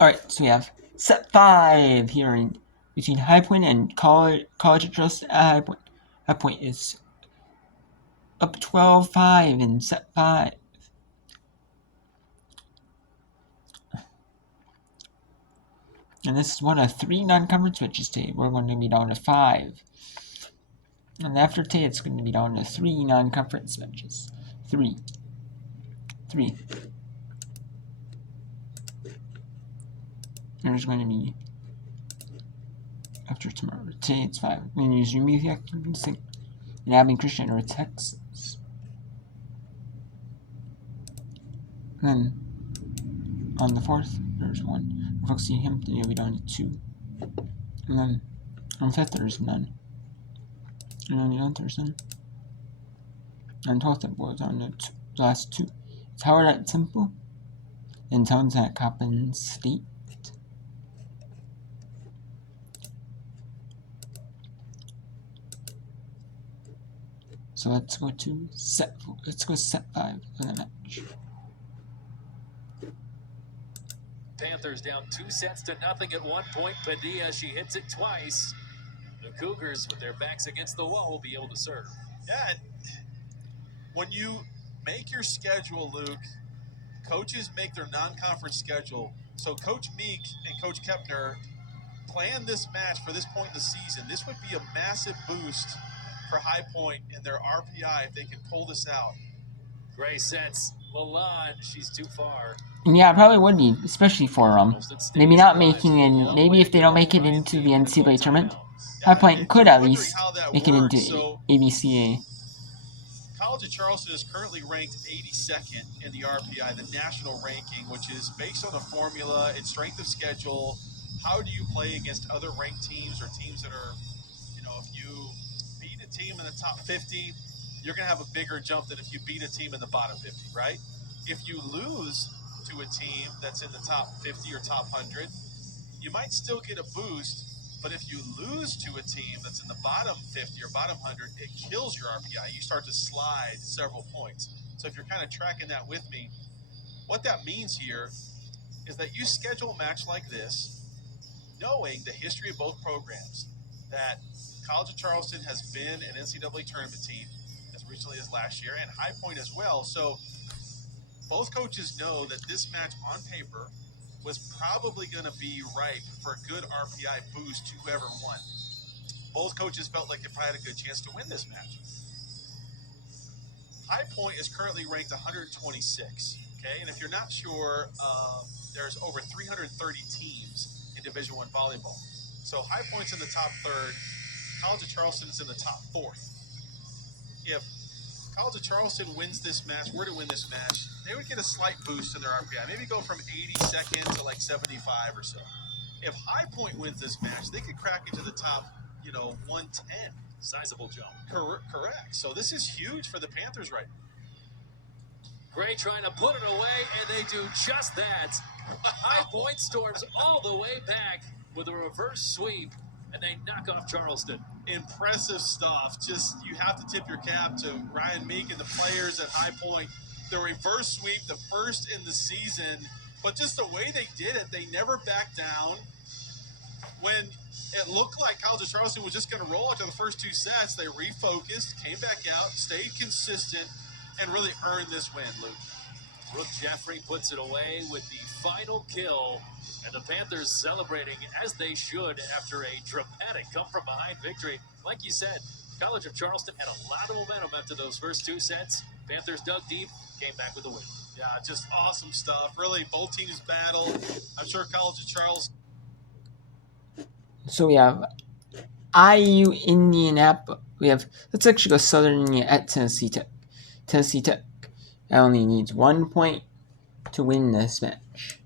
Alright, so we have set 5 here between High Point and College of Charleston at High Point. High Point is up 12-5 in set 5. And this is one of 3 non-conference matches today. We're going to be down to 5. And after today, it's going to be down to 3 non-conference matches. 3. There's going to be, after tomorrow, today it's 5. We're going to use Remediac and Abilene Christian or Texas. And then on the 4th, there's 1. Foxy Hampton, you'll be down to 2. And then on the 5th, there's none. And on the 11th, there's none. On 12th, it was on the last 2. It's Howard at Temple and Towns at Coppin State. So let's go set 5 for the match. Panthers down 2-0 at one point. Padilla, she hits it twice. The Cougars, with their backs against the wall, will be able to serve. Yeah, and when you make your schedule, Luke, coaches make their non-conference schedule. So Coach Meek and Coach Kepner planned this match for this point in the season. This would be a massive boost for High Point in their RPI if they can pull this out. Gray sets Lalonde. She's too far. Yeah, it probably would be, especially for maybe not making it. Maybe if they don't make it into the NCAA tournament, High Point could at least make it into ABCA. College of Charleston is currently ranked 82nd in the RPI, the national ranking, which is based on a formula. It's strength of schedule. How do you play against other ranked teams or teams that are, if you beat a team in the top 50, you're going to have a bigger jump than if you beat a team in the bottom 50, right? If you lose to a team that's in the top 50 or top 100, you might still get a boost, but if you lose to a team that's in the bottom 50 or bottom 100, it kills your RPI. You start to slide several points. So if you're kind of tracking that with me, what that means here is that you schedule a match like this, knowing the history of both programs, that College of Charleston has been an NCAA tournament team as recently as last year, and High Point as well. So both coaches know that this match on paper was probably going to be ripe for a good RPI boost to whoever won. Both coaches felt like they probably had a good chance to win this match. High Point is currently ranked 126, okay? And if you're not sure, there's over 330 teams in Division I volleyball. So High Point's in the top 3rd. College of Charleston is in the top 4th. If College of Charleston wins this match, were to win this match, they would get a slight boost in their RPI. Maybe go from 82nd to like 75 or so. If High Point wins this match, they could crack into the top, 110. Sizable jump. Correct. So this is huge for the Panthers right now. Gray trying to put it away, and they do just that. High Point storms all the way back with a reverse sweep, and they knock off Charleston. Impressive stuff. Just, you have to tip your cap to Ryan Meek and the players at High Point. The reverse sweep, the first in the season, but just the way they did it, they never backed down. When it looked like College of Charleston was just going to roll after the first 2 sets, they refocused, came back out, stayed consistent, and really earned this win, Luke. Brooke Jeffrey puts it away with the final kill, and the Panthers celebrating as they should after a dramatic come-from-behind victory. Like you said, College of Charleston had a lot of momentum after those first 2 sets. Panthers dug deep, came back with a win. Yeah, just awesome stuff. Really, both teams battled. I'm sure College of Charleston. So we have IU Indianapolis. Let's actually go Southern Indiana at Tennessee Tech. Tennessee Tech only needs 1 point to win this match.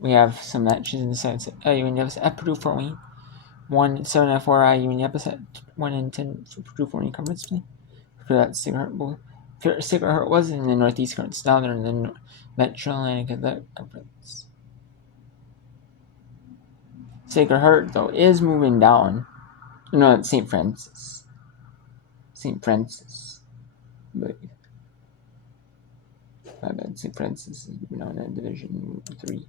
We have some matches in the sense IU Indianapolis at Purdue Fort Wayne. 1-7 for IU Indianapolis at 1-10 for Purdue Fort Wayne conference play. For that Sacred Heart Sacred Heart was in the Northeast Conference. Now they're in the Metro Atlantic Conference. Sacred Heart, though, is moving down. No, it's St. Francis. St. Francis. I believe. My bad. St. Francis is moving on in Division 3.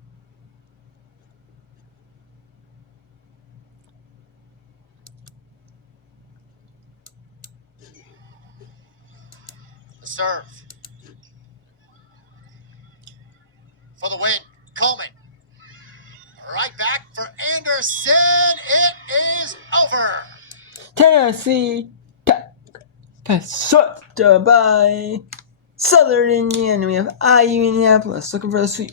serve. For the win, Coleman. Right back for Anderson. It is over. Tennessee Tech gets swept by Southern Indiana. We have IU Indianapolis looking for the sweep.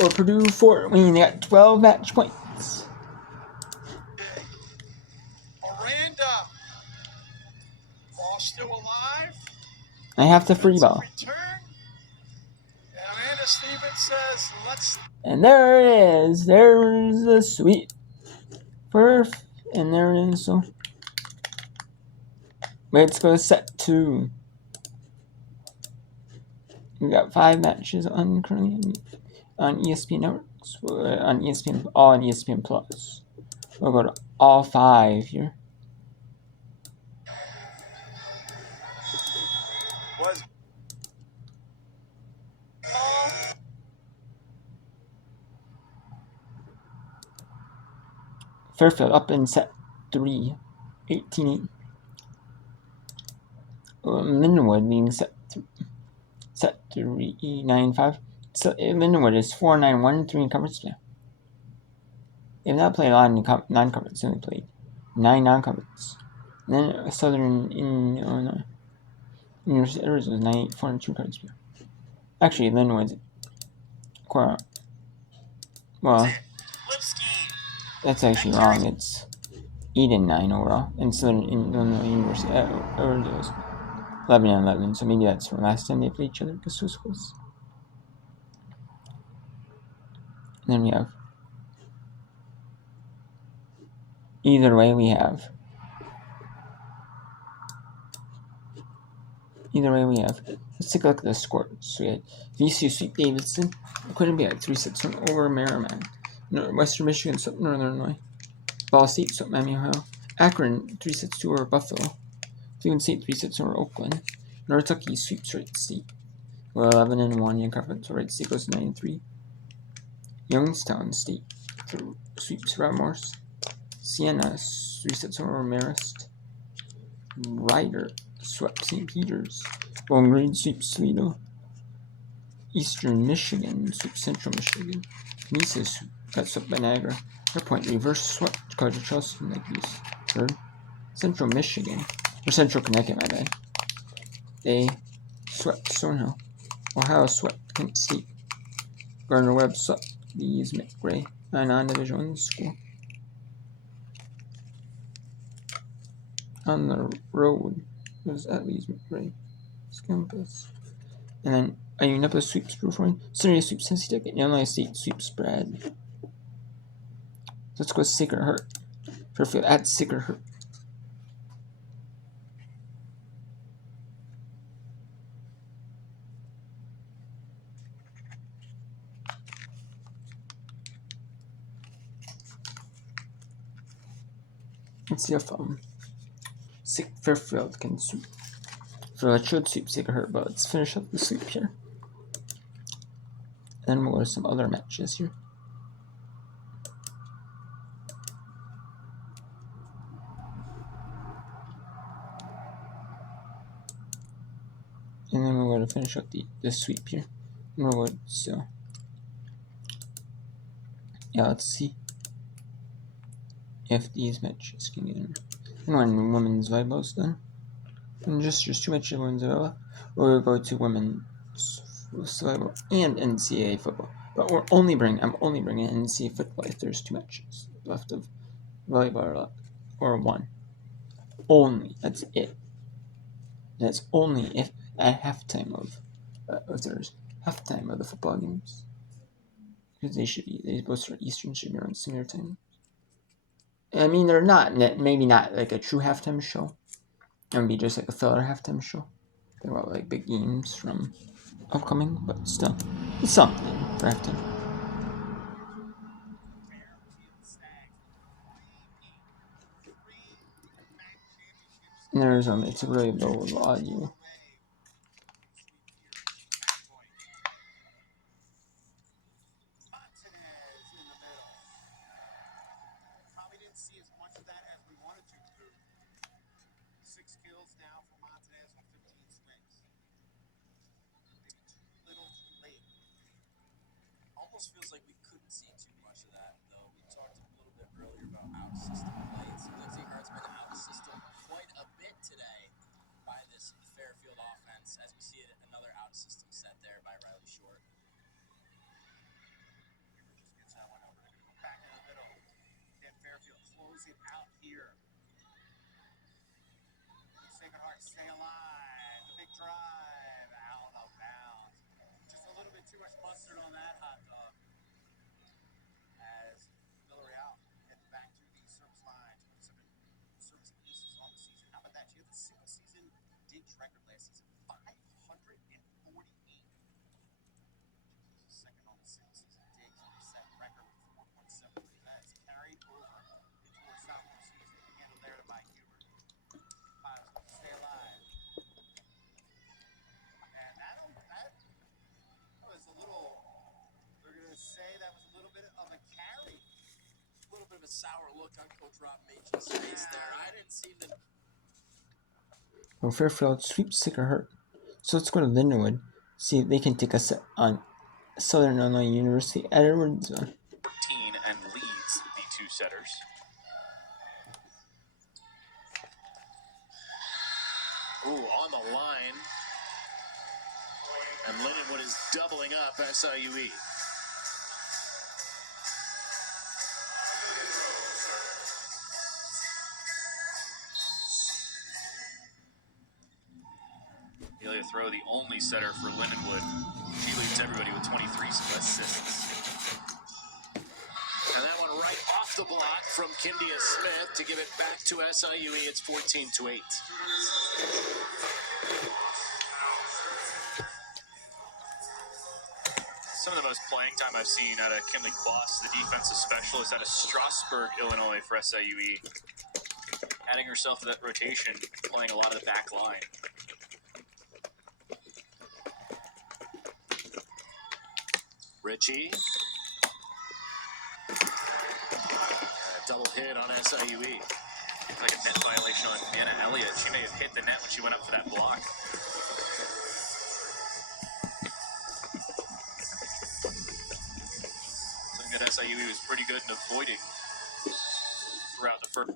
Or Purdue Fort Wayne. They got 12 match points. Miranda. Ball still alive. I have the free ball. Return. And Amanda Stevens says, let's. And there it is. There's the sweep. And there it is. So let's go set 2. We got 5 matches on currently on ESPN networks. On ESPN, all on ESPN Plus. We'll go to all 5 here. Was. Fairfield up in set 3, 18-8. Lindenwood being set 3, 9-5. So Lindenwood is 4-9-1-3 in conference play. They have not played a lot in non-conference. They only played 9 non-conference. Then Southern in Illinois. University of Arizona was 9-8-4-2 conference play. Actually, Lindenwood's well, that's actually wrong. It's 8-9 overall, and Southern in Illinois University Arizona was 11-11. So maybe that's from last time they played each other because it was close. And then we have either way we have. Let's take a look at the scores. So we had VCU sweep Davidson. Quinnipiac had 3-6 over Merrimack. Western Michigan swept Northern Illinois. Ball State swept Miami, Ohio. Akron 3-2 over Buffalo. Cleveland State 3-6 over Oakland. North Kentucky sweeps Wright State. We're 11-1 in conference. Wright State goes 9-3. Youngstown State sweeps Rob Morris. Siena 3-6 over Marist. Ryder swept St. Peter's. Bowling Green sweeps Toledo. Eastern Michigan sweeps Central Michigan. Mises got swept by Niagara. Fairpoint reverse swept College of Charleston like this. Third. Central Michigan. Or Central Connecticut, my bad. They swept Stonehill. Ohio swept Kent State. Gardner-Webb swept Lee's McRae, a non-Division I school. On the road was at Lee's McRae campus. And then Indianapolis sweeps Brewford. Cincinnati sweeps Tennessee Tech. Illinois State sweeps Brad. Let's go Sacred Heart. Fairfield at Sacred Heart. Let's see if Fairfield can sweep. Fairfield should sweep Sacred Heart, but let's finish up the sweep here. Then we'll go to some other matches here. And then we're going to finish up the sweep here. And we'll go let's see if these matches can get in. And when women's volleyball is done, and just 2 matches of women's volleyball, we'll go to women's volleyball and NCAA football. But I'm only bringing NCAA football if there's 2 matches left of volleyball or 1. Only. That's it. That's only if at halftime of if there's halftime of the football games. Because they both start Eastern, should be around similar time. I mean, they're not, maybe not like a true halftime show. It would be just like a filler halftime show. They're about like big games from upcoming, but still, it's something for halftime. And there's it's a really low audio. almost feels like we couldn't see too much of that, though. We talked a little bit earlier about out-of-system play. It seems like St. Hart's been out-of-system quite a bit today by this Fairfield offense, as we see it, another out-of-system set there by Riley Short. Just gets that one over. They're going to go back in the middle. Can Fairfield close it out here? Sacred Heart stay alive. The big drive out of bounds. Just a little bit too much mustard on that hot dog. As Villarreal heads back to the service line. 27 service aces on the season. How about that? She had the single season digs record last season. 548. Second on the single season digs. Set record with 4.7. That's carried over into her sophomore season. Handled there by Hubert. Five's going to stay alive. And that was a little, we're going to say that was a little bit of a carry. A little bit of a sour look on Coach Rob Machen's face there. I didn't seem to... Well, Fairfield sweeps Sacred Heart. So let's go to Lindenwood, see if they can take a set on Southern Illinois University at Edwardsville. 14 and leads the two setters. Ooh, on the line. And Lindenwood is doubling up SIUE. Amelia Throw, the only setter for Lindenwood. She leads everybody with 23 assists. And that one right off the block from Kindia Smith to give it back to SIUE. It's 14-8. Some of the most playing time I've seen out of Kinley Kloss, the defensive specialist out of Strasburg, Illinois for SIUE. Adding herself to that rotation, playing a lot of the back line. Richie. And a double hit on SIUE. Like a net violation on Anna Elliott. She may have hit the net when she went up for that block. Something that SIUE was pretty good in avoiding throughout the first.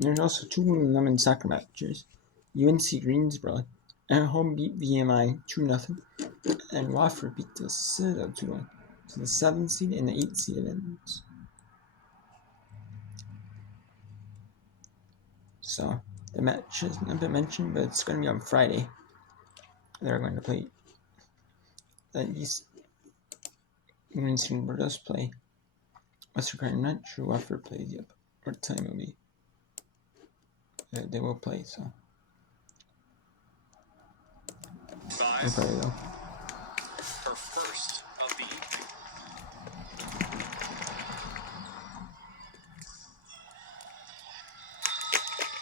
There's also two women's soccer matches. UNC Greensboro at home beat VMI 2-0, and Wofford beat the Citadel 2-1. So the 7th seed and the 8th seed events. So the match has not been mentioned, but it's going to be on Friday. They're going to play. At least UNC Greensboro does play. Western, I'm not sure Wofford plays yet, what time it will be. They will play, so. Five. Okay, though. Her first of the evening.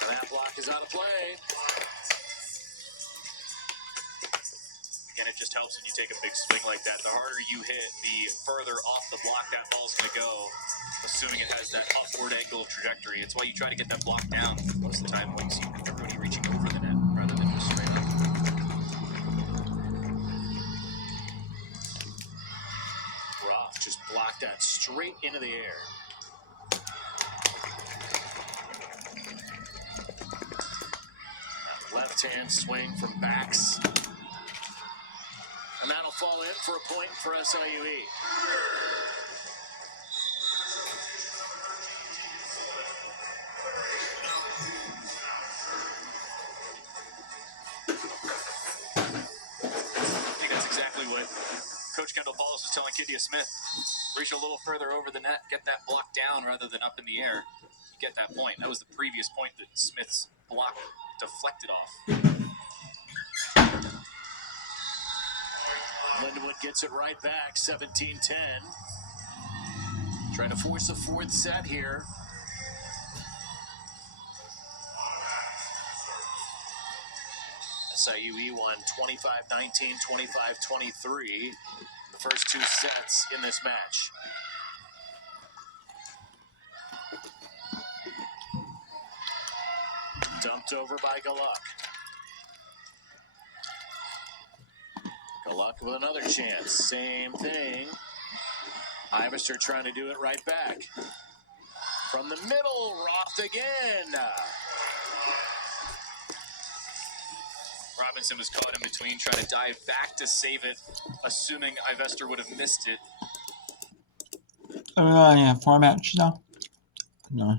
And that block is out of play. Again, it just helps when you take a big swing like that. The harder you hit, the further off the block that ball's going to go, assuming it has that upward angle trajectory. It's why you try to get that block down. Most of the time, when you see everybody reaching over the net rather than just straight up. Roth just blocked that straight into the air. Left-hand swing from Bax. And that'll fall in for a point for SIUE. I think that's exactly what Coach Kendall Pauls was telling Kindia Smith. Reach a little further over the net, get that block down rather than up in the air. You get that point. That was the previous point that Smith's block deflected off. Lindenwood gets it right back, 17-10. Trying to force a fourth set here. SIUE won 25-19, 25-23. The first two sets in this match. Dumped over by Galluck. Galluck with another chance. Same thing. Ivester trying to do it right back. From the middle, Roth again. Robinson was caught in between, trying to dive back to save it, assuming Ivester would have missed it. Oh, we only have 4 matches now? No.